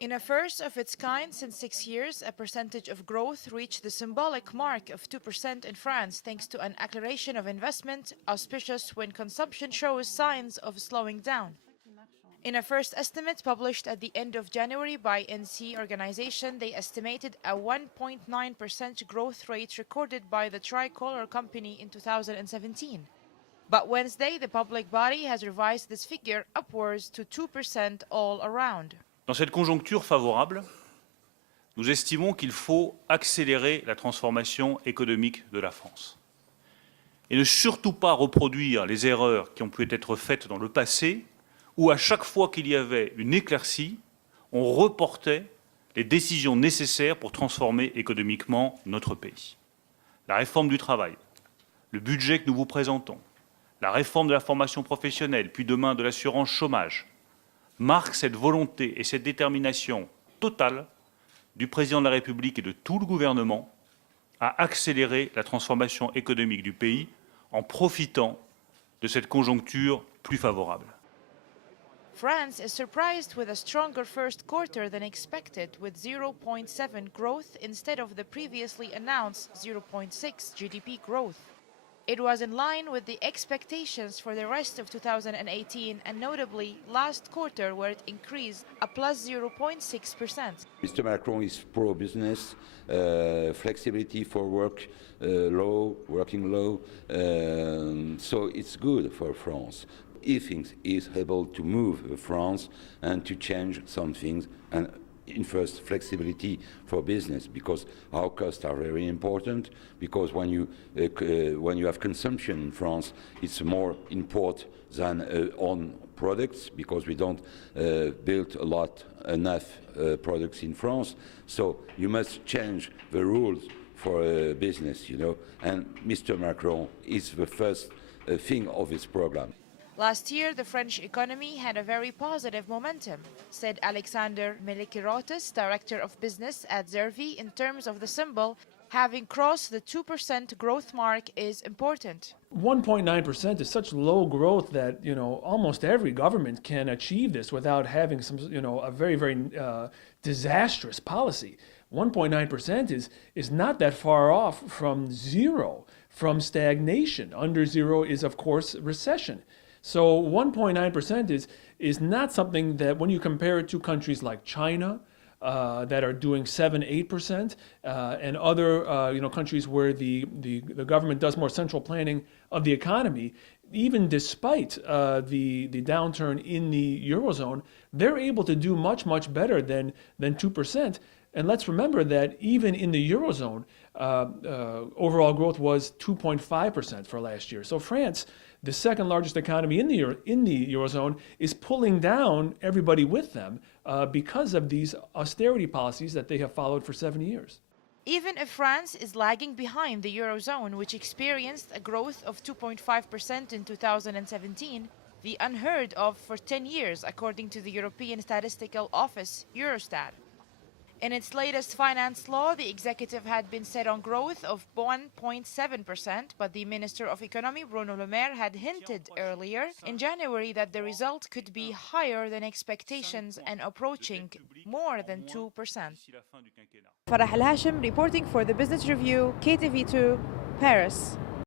In a first of its kind since 6 years, a percentage of growth reached the symbolic mark of 2% in France thanks to an acceleration of investment, auspicious when consumption shows signs of slowing down. In a first estimate published at the end of January by NC organization, they estimated a 1.9% growth rate recorded by the Tricolor company in 2017. But Wednesday, the public body has revised this figure upwards to 2% all around. Dans cette conjoncture favorable, nous estimons qu'il faut accélérer la transformation économique de la France. Et ne surtout pas reproduire les erreurs qui ont pu être faites dans le passé, où à chaque fois qu'il y avait une éclaircie, on reportait les décisions nécessaires pour transformer économiquement notre pays. La réforme du travail, le budget que nous vous présentons, la réforme de la formation professionnelle, puis demain de l'assurance chômage, marquent cette volonté et cette détermination totale du président de la République et de tout le gouvernement à accélérer la transformation économique du pays en profitant de cette conjoncture plus favorable. France is surprised with a stronger first quarter than expected, with 0.7 growth instead of the previously announced 0.6 GDP growth. It was in line with the expectations for the rest of 2018 and notably last quarter where it increased a plus 0.6%. Mr. Macron is pro-business, flexibility for working law, so it's good for France. If he is able to move France and to change some things and first flexibility for business, because our costs are very important, because when you have consumption in France, it's more import than on products, because we don't build enough products in France. So you must change the rules for business, you know, and Mr. Macron is the first thing of his program. Last year, the French economy had a very positive momentum, said Alexander Melikirotis, Director of Business at Zervi. In terms of the symbol, having crossed the 2% growth mark is important. 1.9% is such low growth that, you know, almost every government can achieve this without having some, you know, a very, very disastrous policy. 1.9% is not that far off from zero, from stagnation. Under zero is, of course, recession. So 1.9% is not something that, when you compare it to countries like China that are doing 7-8%, and other countries where the government does more central planning of the economy, even despite the downturn in the Eurozone, they're able to do much, much better than 2%. And let's remember that even in the Eurozone, overall growth was 2.5% for last year. So France, the second largest economy in the Eurozone, is pulling down everybody with them because of these austerity policies that they have followed for 7 years. Even if France is lagging behind the Eurozone, which experienced a growth of 2.5% in 2017, the unheard of for 10 years, according to the European Statistical Office, Eurostat. In its latest finance law, the executive had been set on growth of 1.7%, but the Minister of Economy, Bruno Le Maire, had hinted earlier in January that the result could be higher than expectations and approaching more than 2%. Farah Al Hashim reporting for the Business Review, KTV2, Paris.